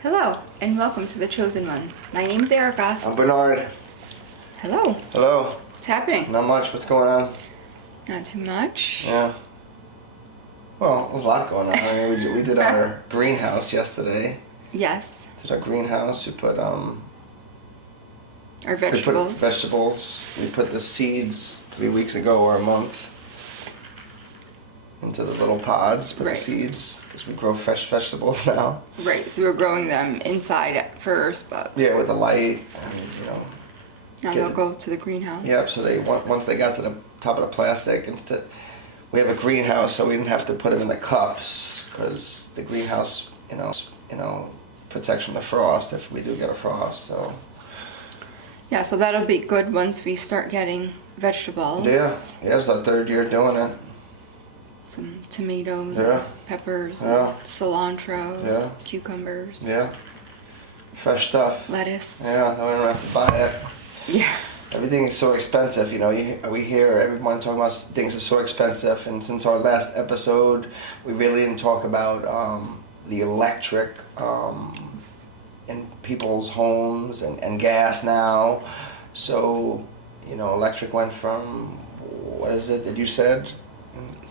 Hello, and welcome to The Chosen Ones. My name's Erica. I'm Bernard. Hello. Hello. What's happening? Not much. What's going on? Not too much. Yeah. Well, there's a lot going on. I mean, we did our greenhouse yesterday. Yes. Did our greenhouse. We put Our We vegetables. put vegetables. We put the seeds 3 weeks ago or a month into the little pods. Put Right. the seeds because we grow fresh vegetables now. Right, so we're growing them inside at first, but Yeah, with the light and now Get they'll it. go to the greenhouse. Yep. So once they got to the top of the plastic, instead we have a greenhouse, so we didn't have to put them in the cups because the greenhouse, protects from the frost if we do get a frost. So Yeah, so that'll be good once we start getting vegetables. yeah, it's our third year doing it. Some tomatoes, Yeah. peppers, Yeah. cilantro, Yeah. cucumbers, Yeah, fresh stuff. lettuce. Yeah, we don't have to buy it. Yeah. Everything is so expensive, we hear everyone talking about things are so expensive, and since our last episode, we really didn't talk about the electric in people's homes and gas now. So, electric went from, what is it that you said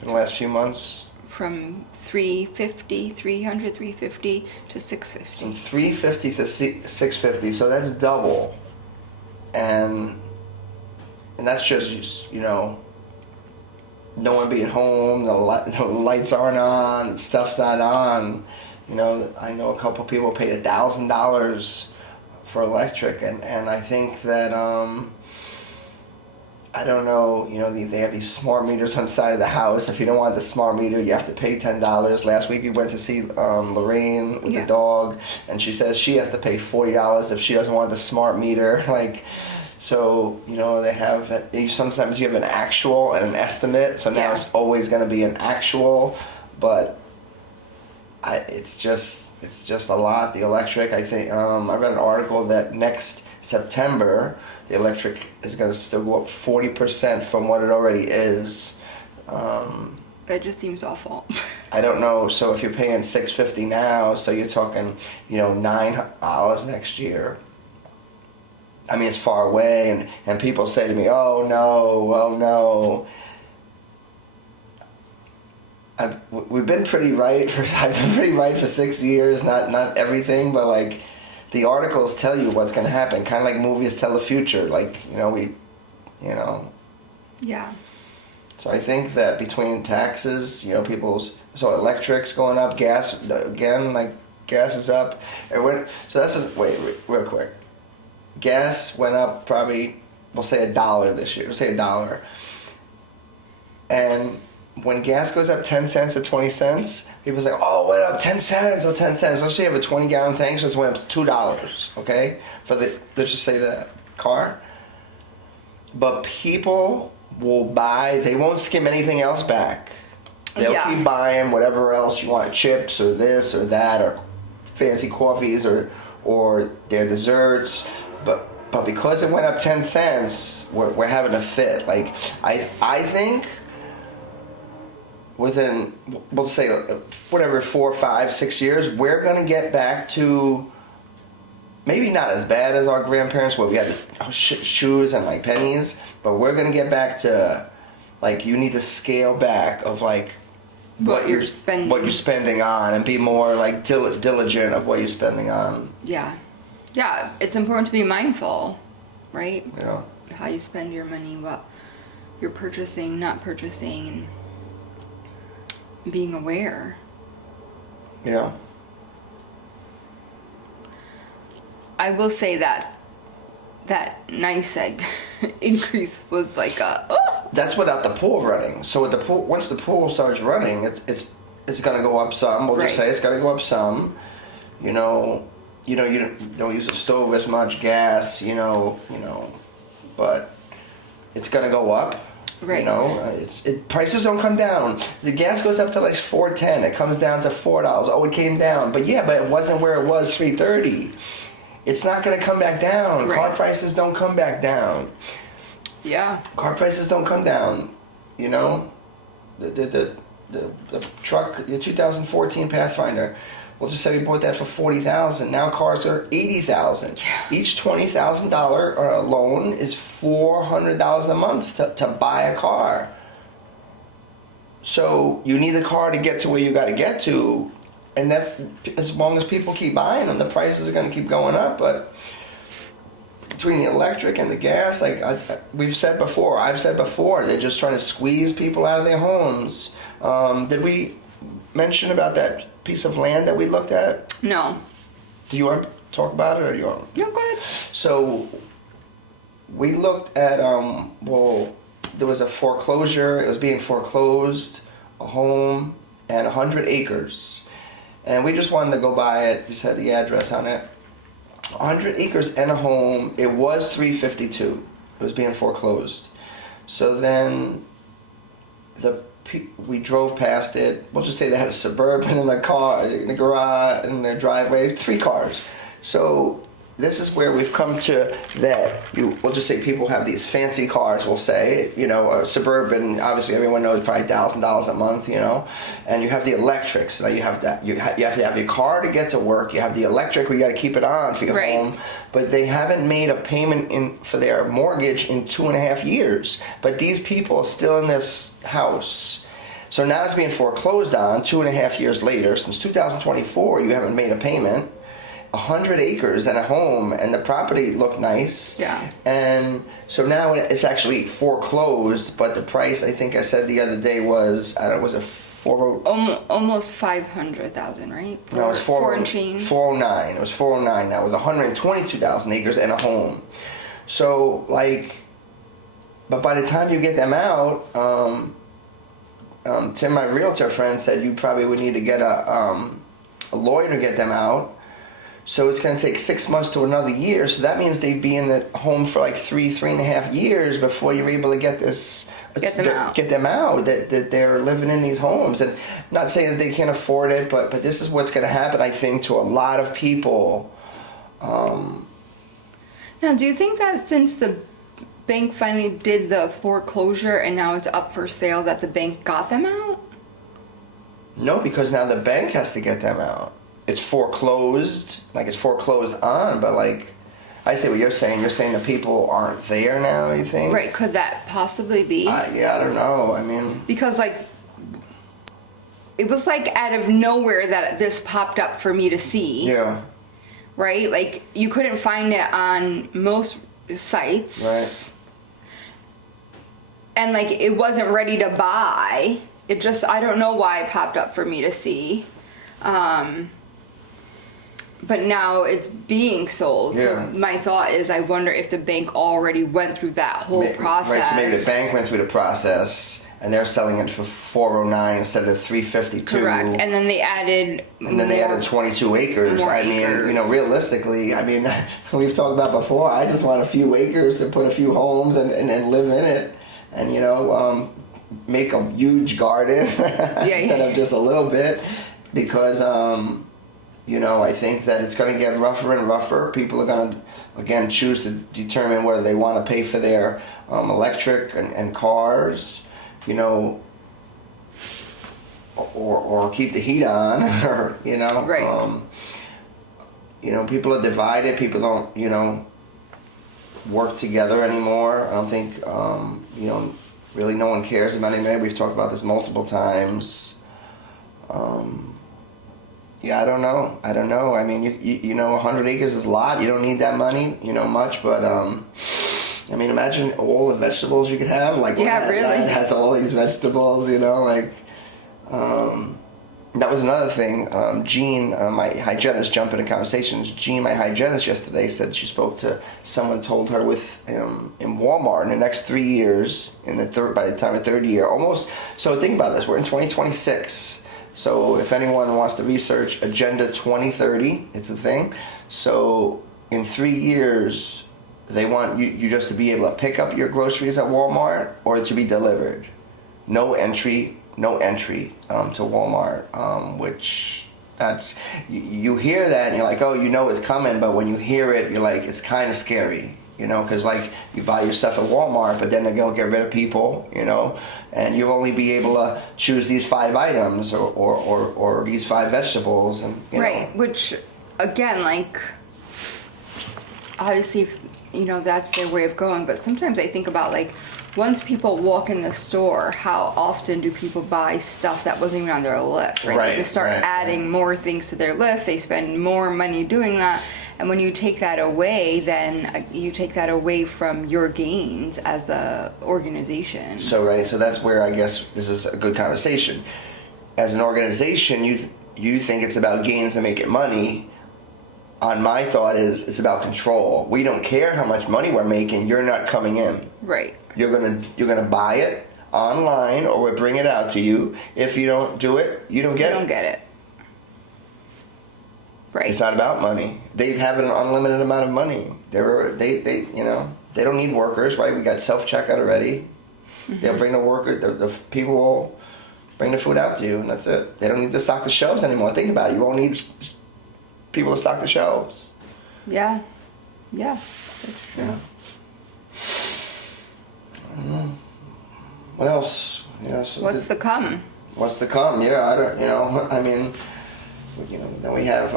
in the last few months? From 350 to 650. From 350 to 650, so that's double. And that's just, no one being home, the lights aren't on, stuff's not on. I know a couple people paid $1,000 for electric, and I think that, I don't know, they have these smart meters on the side of the house. If you don't want the smart meter, you have to pay $10. Last week we went to see Lorraine with Yeah. the dog, and she says she has to pay $40 if she doesn't want the smart meter. So, they have, sometimes you have an actual and an estimate, so now Yeah. it's always going to be an actual, but it's just a lot, the electric. I think, I read an article that next September, the electric is going to still go up 40% from what it already is. That just seems awful. I don't know, so if you're paying $650 now, so you're talking, $9 next year. I mean, it's far away, and people say to me, oh no. We've been pretty right I've been pretty right for 6 years, not everything, but the articles tell you what's going to happen, kind of like movies tell the future, Yeah. So I think that between taxes, so electric's going up, gas, again, gas is up. Wait, real quick. Gas went up probably, we'll say $1 this year. We'll say $1. And when gas goes up 10 cents or 20 cents, people say, oh, it went up 10 cents or 10 cents. Let's say you have a 20-gallon tank, so it's went up $2, okay? Let's just say that car. But people will buy, they won't skim anything else back. They'll keep buying whatever else you want, chips or this or that or fancy coffees or their desserts. But because it went up 10 cents, we're having a fit. I think within, we'll say, 4, 5, 6 years, we're going to get back to maybe not as bad as our grandparents where we had shoes and pennies, but we're going to get back to, you need to scale back of What you're spending on and be more diligent of what you're spending on. Yeah. Yeah, it's important to be mindful, right? Yeah. How you spend your money, what you're purchasing, not purchasing, and being aware. Yeah. I will say that nice egg increase was That's without the pool running. So with the pool, once the pool starts running, it's going to go up some. We'll just say it's going to go up some. You don't use a stove as much, gas. But it's going to go up. Right. Prices don't come down. The gas goes up to $4.10. It comes down to $4. Oh, it came down, but it wasn't where it was $3.30. It's not going to come back down. Right. Car prices don't come back down. Yeah. Car prices don't come down. The truck, your 2014 Pathfinder, We'll just say we bought that for $40,000. Now cars are $80,000. Yeah. Each $20,000 loan is $400 a month to buy a car. So you need a car to get to where you got to get to, and that as long as people keep buying them, the prices are going to keep going up. But between the electric and the gas, like I've said before, they're just trying to squeeze people out of their homes. Did we mention about that piece of land that we looked at? No. Do you want to talk about it, or do you want? No, go ahead. So we looked at there was a foreclosure. It was being foreclosed, a home and 100 acres, and we just wanted to go by it. Just had the address on it. 100 acres and a home. It was $352. It was being foreclosed. So then we drove past it. We'll just say they had a Suburban in the garage, in their driveway, 3 cars. So this is where we've come to that. We'll just say people have these fancy cars. We'll say, a Suburban. Obviously, everyone knows probably $1,000 a month. And you have the electrics. Now you have that. You have to have your car to get to work. You have the electric. We got to keep it on for your home. But they haven't made a payment for their mortgage in 2.5 years. But these people are still in this house. So now it's being foreclosed on 2.5 years later. Since 2024, you haven't made a payment. 100 acres and a home, and the property looked nice. Yeah. And so now it's actually foreclosed, but the price, I think I said the other day, was, I don't know, was it almost 500,000, right? No, it was 4 and change. 409. It was 409 now, with 122,000 acres and a home. So, but by the time you get them out, Tim, my realtor friend, said you probably would need to get a lawyer to get them out. So it's going to take 6 months to another year. So that means they'd be in the home for 3.5 years before you're able to get them out. That they're living in these homes. And not saying that they can't afford it, but this is what's going to happen, I think, to a lot of people. Now, do you think that since the bank finally did the foreclosure and now it's up for sale, that the bank got them out? No, because now the bank has to get them out. It's foreclosed, it's foreclosed on, but I see what you're saying. You're saying the people aren't there now, you think? Right, could that possibly be? Yeah, I don't know. I mean... Because, it was out of nowhere that this popped up for me to see. Yeah. Right? You couldn't find it on most sites. Right. And, it wasn't ready to buy. It just, I don't know why it popped up for me to see. But now it's being sold. Yeah. So my thought is, I wonder if the bank already went through that whole process. Right, so maybe the bank went through the process, and they're selling it for $409 instead of $352. Correct. And then they added. And then they added 22 acres. More I mean, acres. Realistically, we've talked about before. I just want a few acres to put a few homes and live in it, and make a huge garden instead of just a little bit, because. I think that it's going to get rougher and rougher. People are going to, again, choose to determine whether they want to pay for their electric and cars, or keep the heat on, or, Right. People are divided. People don't, work together anymore. I don't think, really no one cares about anybody. We've talked about this multiple times. Yeah, I don't know. I mean, 100 acres is a lot. You don't need that money, much. But, imagine all the vegetables you could have. Yeah, really. It has all these vegetables, that was another thing. Jean, my hygienist, jumped into conversations. Jean, my hygienist, yesterday said she spoke to someone, told her in Walmart in the next 3 years, by the time of third year, almost. So think about this. We're in 2026. So if anyone wants to research Agenda 2030, it's a thing. So in 3 years, they want you just to be able to pick up your groceries at Walmart or to be delivered. No entry to Walmart, which you hear that and you're like, oh, it's coming. But when you hear it, you're like, it's kind of scary. you know, because like you buy your stuff at Walmart, but then they go get rid of people, you know, and you only be able to choose these 5 items or these 5 vegetables, and you Right, know. which again, like, obviously, you know, that's their way of going, but sometimes I think about, like, once people walk in the store, how often do people buy stuff that wasn't even on their list, right? Right, They just start right, adding right. more things to their list, they spend more money doing that, and when you take that away, then you take that away from your gains as a organization. So right, so that's where I guess this is a good conversation. As an organization, you think it's about gains and making money. On my thought is it's about control. We don't care how much money we're making. You're not coming in. Right. You're gonna buy it online, or we bring it out to you. If you don't do it, you don't get You don't it. get it. Right. It's not about money. They have an unlimited amount of money. They you know, they don't need workers, right? We got self checkout already. They'll bring the worker. The people will bring the food out to you, and that's it. They don't need to stock the shelves anymore. Think about it. You won't need people to stock the shelves. Yeah. Yeah. That's true. Yeah. What else? Yeah, so What's to come? what's to come? Yeah, I don't. You know, I mean, you know, then we have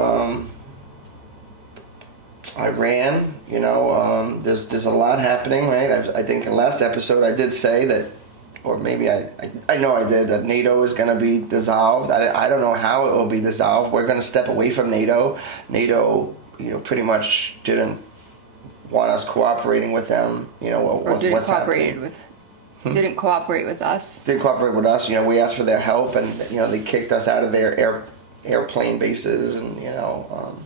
Iran. You know, there's a lot happening, right? I think in last episode I did say that, or maybe I know I did, that NATO is going to be dissolved. I don't know how it will be dissolved. We're going to step away from NATO. NATO, you know, pretty much didn't want us cooperating with them. You know, Or didn't what's cooperate happening. with didn't cooperate with us. Didn't cooperate with us. You know, we asked for their help, and you know, they kicked us out of their airplane bases, and you know,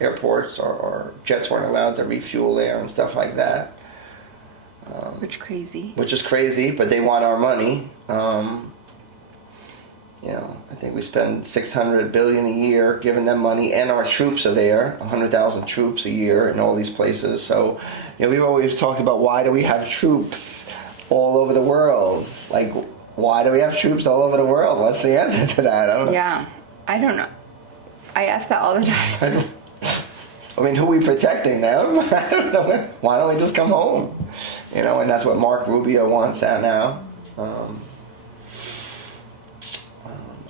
airports or jets weren't allowed to refuel there and stuff like that. Which crazy. Which is crazy, but they want our money. You know, I think we spend $600 billion a year giving them money, and our troops are there, 100,000 troops a year in all these places. So, you know, we've always talked about, why do we have troops all over the world? Like, why do we have troops all over the world? What's the answer to that? I don't know. Yeah. I don't know. I ask that all the time. I mean, who are we protecting them? I don't know. Why don't we just come home? You know, and that's what Mark Rubio wants out now.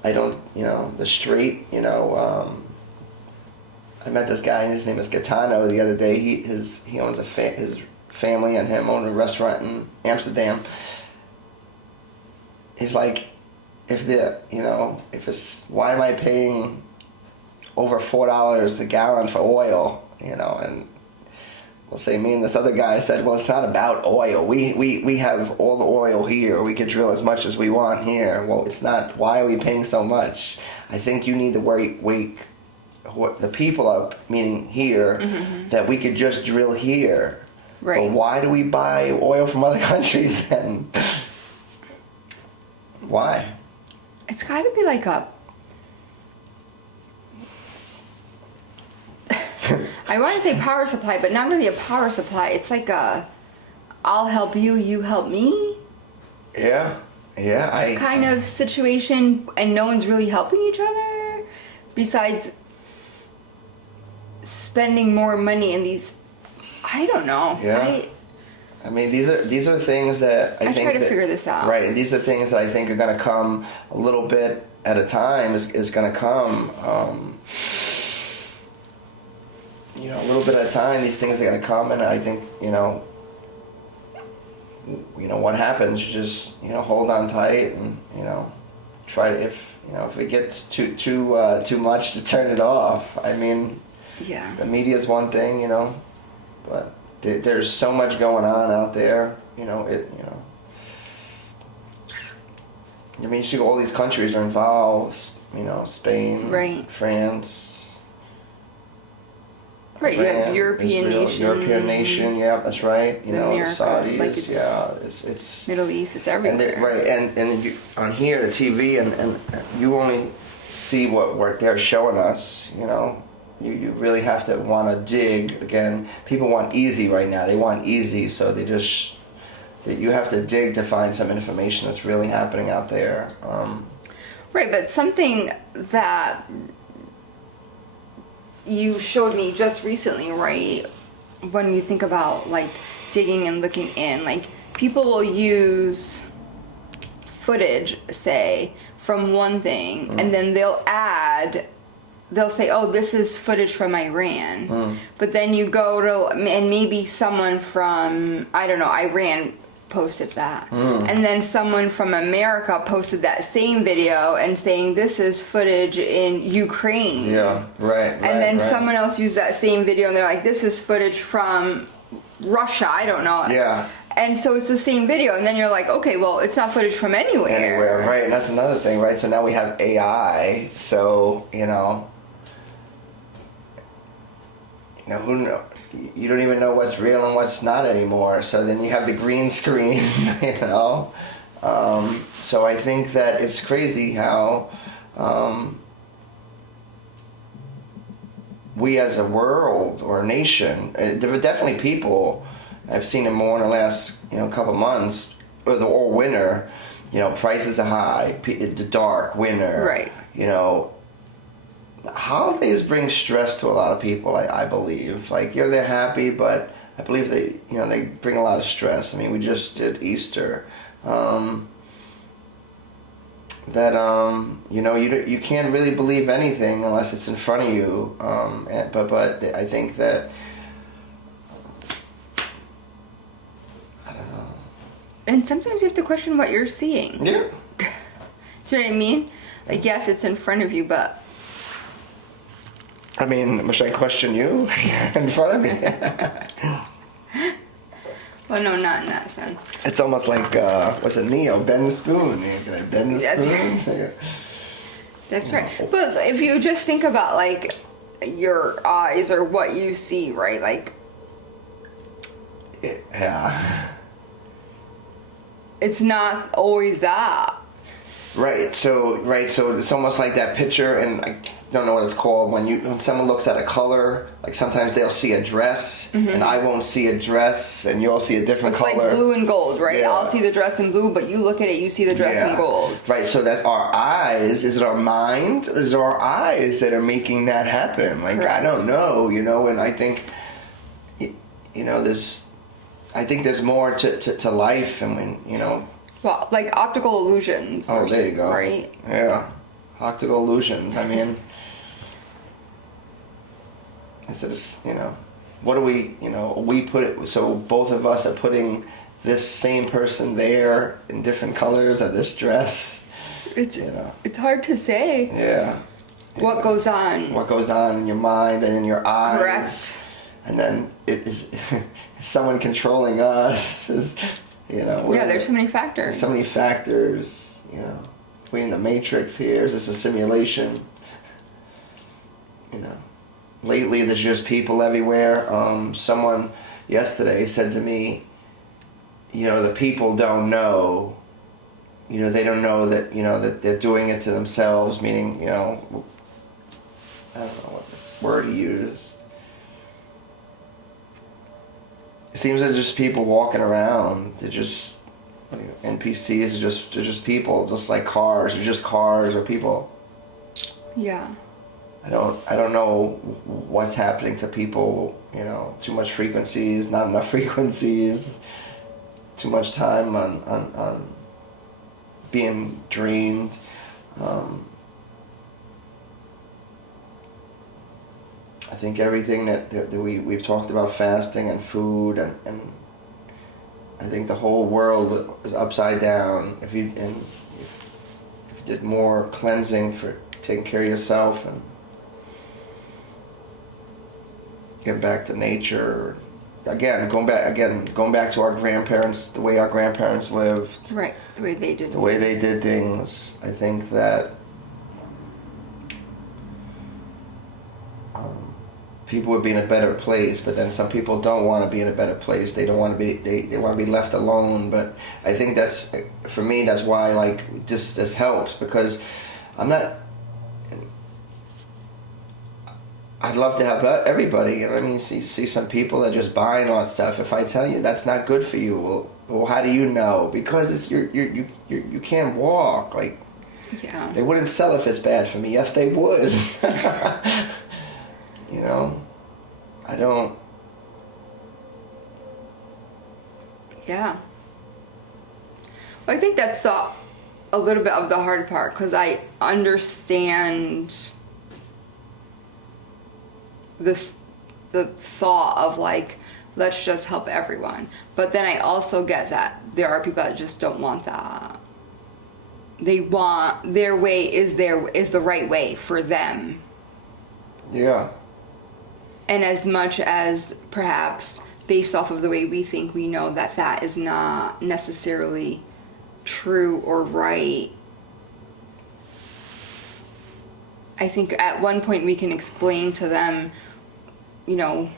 I don't, you know, the street, you know, I met this guy, and his name is Gaetano, the other day. He owns his family and him own a restaurant in Amsterdam. He's like, why am I paying over $4 a gallon for oil, you know? And we'll say, me and this other guy said, well, it's not about oil. We have all the oil here. We could drill as much as we want here. Well, it's not. Why are we paying so much? I think you need to wake the people up, meaning here, that we could just drill here. Right. But why do we buy oil from other countries then? Why? It's got to be like a. I want to say power supply, but not really a power supply. It's like a, I'll help you, you help me Yeah. kind of situation, and no one's really helping each other besides spending more money in these. I don't know. Yeah. I mean, these are things that I think try to that, figure this out. Right, and these are things that I think are going to come a little bit at a time. Is going to come. You know, a little bit at a time. These things are going to come, and I think you know what happens. You just hold on tight, and try to if it gets too much, to turn it off. I mean, Yeah. the media is one thing, but there's so much going on out there. I mean, you see all these countries are involved. Spain, Right. France. Right, you have Iran, European Israel, nation. European nation, yeah, that's right. The America, Saudis, like it's yeah, it's Middle East, it's and everywhere. right, and you, on here, the TV, and you only see what they're showing us. You really have to want to dig. Again, people want easy right now. They want easy, so you have to dig to find some information that's really happening out there. Right, but something that you showed me just recently, right, when you think about like digging and looking in, like people will use footage, say, from one thing, and then they'll say, oh, this is footage from Iran. But then you go to, and maybe someone from, I don't know, Iran posted that. And then someone from America posted that same video and saying, this is footage in Ukraine. Yeah, right. And then someone else used that same video and they're like, this is footage from Russia, I don't know. Yeah. And so it's the same video, and then you're like, okay, well, it's not footage from anywhere. Right, and that's another thing, right? So now we have AI, so, you know, who know, you don't even know what's real and what's not anymore. So then you have the green screen, you know. So I think that it's crazy how we as a world or a nation, there are definitely people, I've seen it more in the last, couple months, or winter, prices are high, the dark, winter. Right. Holidays bring stress to a lot of people, I believe. Like, they're happy, but I believe they bring a lot of stress. I mean, we just did Easter. You can't really believe anything unless it's in front of you. But I think that, I don't know. And sometimes you have to question what you're seeing. Yeah. Do you know what I mean? Like, yes, it's in front of you, but... I mean, should I question you in front of me? Well, no, not in that sense. It's almost like, what's it, Neo? Bend the spoon. Can I bend the spoon? Right. That's right. But if you just think about, like, your eyes or what you see, right? Like... Yeah. It's not always that. Right. So it's almost like that picture, and I don't know what it's called, when someone looks at a color, like sometimes they'll see a dress, and I won't see a dress, and you'll see a different color. It's like blue and gold, right? Yeah. I'll see the dress in blue, but you look at it, you see the dress in gold. Right. So that's our eyes. Is it our mind, or is it our eyes that are making that happen? Like, Correct. I don't know, and I think, there's more to life, and when, Well, like optical illusions. Oh, there you go. Right? Yeah. Optical illusions. I mean, what do we put it, so both of us are putting this same person there in different colors of this dress. It's hard to say. Yeah. What goes on. What goes on in your mind and in your eyes. Correct. And then is someone controlling us? There's so many factors. So many factors, we're in the matrix here. Is this a simulation? Lately there's just people everywhere. Someone yesterday said to me, the people don't know, they don't know that, that they're doing it to themselves, meaning, I don't know what word he used. It seems that just people walking around. They're just NPCs. They're just people, just like cars. They're just cars or people. Yeah. I don't know what's happening to people. Too much frequencies, not enough frequencies. Too much time on being drained. I think everything that we've talked about, fasting and food, and I think the whole world is upside down. If you did more cleansing for taking care of yourself and get back to nature, going back to our grandparents, the way our grandparents lived, Right, the way they did. The way they did things. I think that. People would be in a better place, but then some people don't want to be in a better place. They don't want to be. They want to be left alone. But I think that's, for me, that's why this helps, because I'm not. I'd love to help everybody. You know what I mean? See some people that just buying all that stuff. If I tell you that's not good for you, well, how do you know? Because it's you can't walk. Like, yeah. They wouldn't sell if it's bad for me. Yes, they would. Yeah. Well, I think that's a little bit of the hard part, because I understand this, the thought of like, let's just help everyone. But then I also get that there are people that just don't want that. They want their way is the right way for them. Yeah. And as much as perhaps based off of the way we think, we know that that is not necessarily true or right. I think at one point we can explain to them, you know,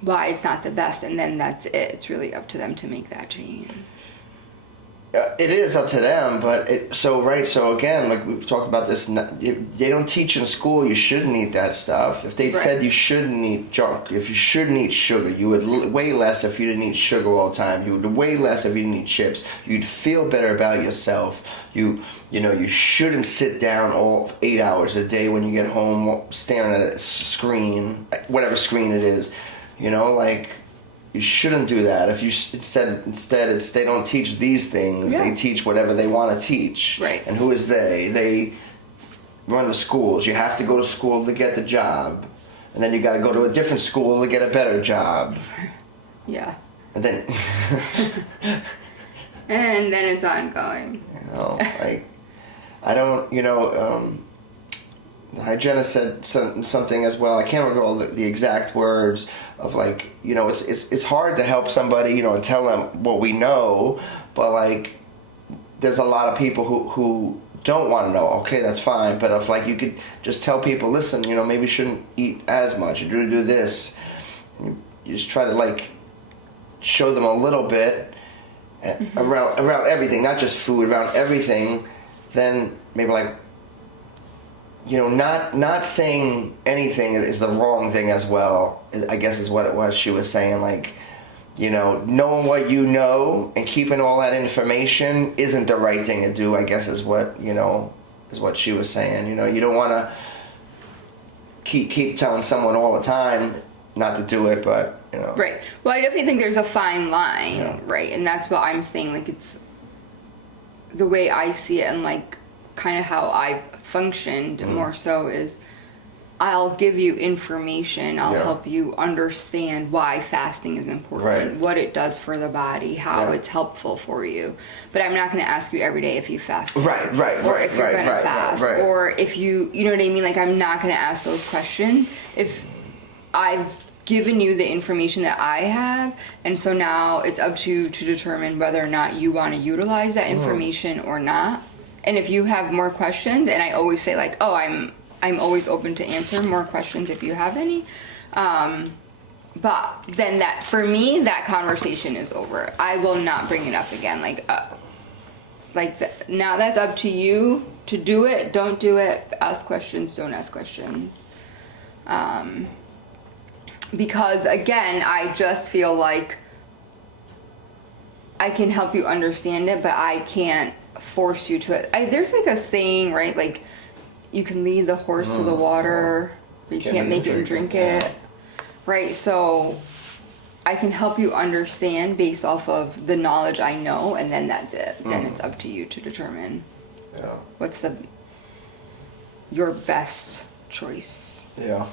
why it's not the best, and then that's it. It's really up to them to make that change. It is up to them, but so again, like we've talked about this, they don't teach in school you shouldn't eat that stuff. If they said you shouldn't eat junk, if you shouldn't eat sugar, you would weigh less if you didn't eat sugar all the time. You would weigh less if you didn't eat chips. You'd feel better about yourself. You know, you shouldn't sit down all 8 hours a day when you get home staring at a screen, whatever screen it is. You know, like, you shouldn't do that. If you instead it's they don't teach these things. Yeah. They teach whatever they want to teach. Right. And who is they? They run the schools. You have to go to school to get the job, and then you got to go to a different school to get a better job. Yeah. And then and then it's ongoing. You know, like, I don't. You know, the hygienist said something as well. I can't recall the exact words of, like, you know, it's hard to help somebody, you know, and tell them what we know, but like, there's a lot of people who don't want to know. Okay, that's fine, but if like you could just tell people, listen, you know, maybe you shouldn't eat as much, you do this, you just try to like show them a little bit around everything, not just food, around everything, then maybe like, you know, not saying anything is the wrong thing as well, I guess is what it was she was saying. Like, you know, knowing what you know and keeping all that information isn't the right thing to do, I guess is what, you know, is what she was saying. You know, you don't want to keep telling someone all the time not to do it, but, you know. Right. Well, I definitely think there's a fine line, Yeah. right? And that's what I'm saying. Like, it's the way I see it, and like kind of how I functioned more so is I'll give you information. I'll help you understand why fasting is important, what it does for the body, how it's helpful for you. But I'm not going to ask you every day if you fast. Right. Or if you're going to fast. Or if you know what I mean? Like, I'm not going to ask those questions if I've given you the information that I have, and so now it's up to you to determine whether or not you want to utilize that information or not. And if you have more questions, and I always say like, oh, I'm always open to answer more questions if you have any. But then that, for me, that conversation is over. I will not bring it up again. Now that's up to you to do it. Don't do it. Ask questions. Don't ask questions. Because again, I just feel like I can help you understand it, but I can't force you to it. There's like a saying, right? Like, you can lead the horse to the water, but you can't make it drink it. Right? So I can help you understand based off of the knowledge I know, and then that's it. Then it's up to you to determine what's your best choice. Yeah.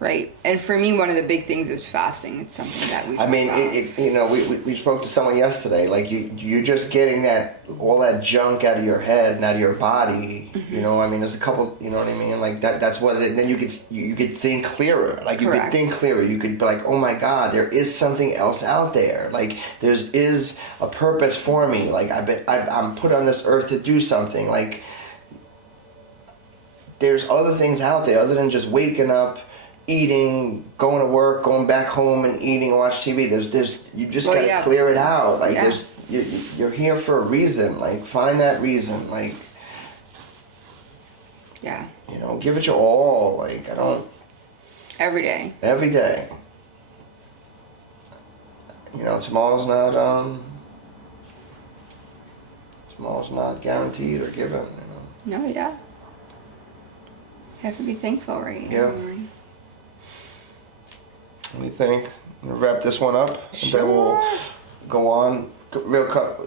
Right? And for me, one of the big things is fasting. It's something that we talk about. You know, we spoke to someone yesterday. Like, you're just getting all that junk out of your head and out of your body. You know, I mean, there's a couple. You know what I mean? Like that's what it is. And then you could think clearer. Like, you could think clearer. You could be like, oh my God, there is something else out there. Like, there is a purpose for me. Like, I'm put on this earth to do something. Like, there's other things out there other than just waking up, eating, going to work, going back home and eating, watch TV. There's you just gotta clear it out. Like, you're here for a reason. Like, find that reason. Like, you know, give it your all. Like, every day. You know, tomorrow's not guaranteed or given. You know. No, yeah. Have to be thankful, right? Yeah. What do you think? I'm gonna wrap this one up. Sure. And then go on real cut.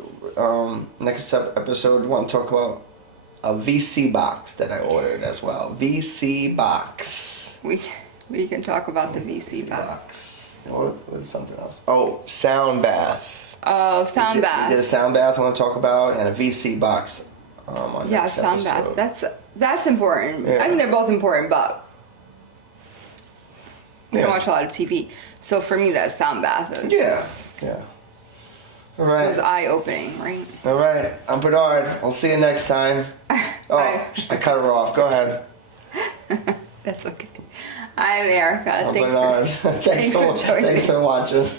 Next episode, we want to talk about a VC box that I ordered as well. VC box. We can talk about the VC box. Or with something else. Oh, sound bath. Oh, sound bath. We did a sound bath I want to talk about, and a VC box. On Yeah, next sound episode. bath. That's important. Yeah. I mean, they're both important, but I Yeah. don't watch a lot of TV. So for me, that sound bath was, Yeah. All right. was eye-opening, right? All right. I'm Bernard. We'll see you next time. Oh, Bye. I cut her off. Go ahead. That's okay. I'm Erica. I'm Thanks Bernard. for Thanks joining for me. watching.